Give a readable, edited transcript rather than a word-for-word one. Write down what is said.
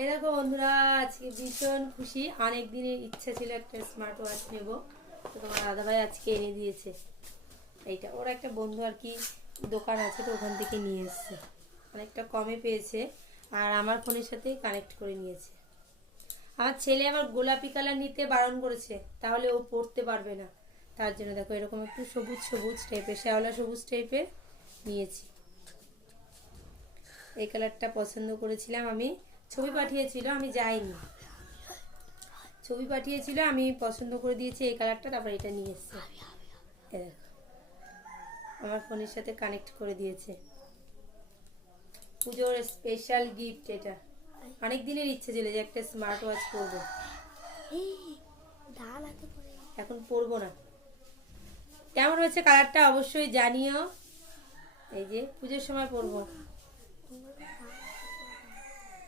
এই দেখো বন্ধুরা, আজকে ভীষণ খুশি। অনেক দিনের ইচ্ছা ছিল একটা স্মার্ট ওয়াচ নেব, তো তোমার দাদাভাই আজকে এনে দিয়েছে। এইটা ওর একটা বন্ধু আর কি দোকান আছে, তো ওখান থেকে নিয়ে এসছে, অনেকটা কমে পেয়েছে। আর আমার ফোনের সাথেই কানেক্ট করে নিয়েছে। আমার ছেলে আবার গোলাপি কালার নিতে বারণ করেছে, তাহলে ও পড়তে পারবে না। তার জন্য দেখো এরকম একটু সবুজ সবুজ টাইপের, শ্যাওলা সবুজ টাইপের নিয়েছি। এই কালারটা পছন্দ করেছিলাম আমি, ছবি পাঠিয়েছিল, আমি যাইনি। ছবি পাঠিয়েছিল, আমি পছন্দ করে দিয়েছি এই কালারটা, তারপর এটা নিয়ে এসছে। আমার ফোনের সাথে কানেক্ট করে দিয়েছে। পুজোর স্পেশাল গিফট এটা। অনেক দিনের ইচ্ছে ছিল যে একটা স্মার্ট ওয়াচ পরবো, এখন পরবো না। কেমন হয়েছে কালারটা অবশ্যই জানিও। এই যে পুজোর সময় পরবো।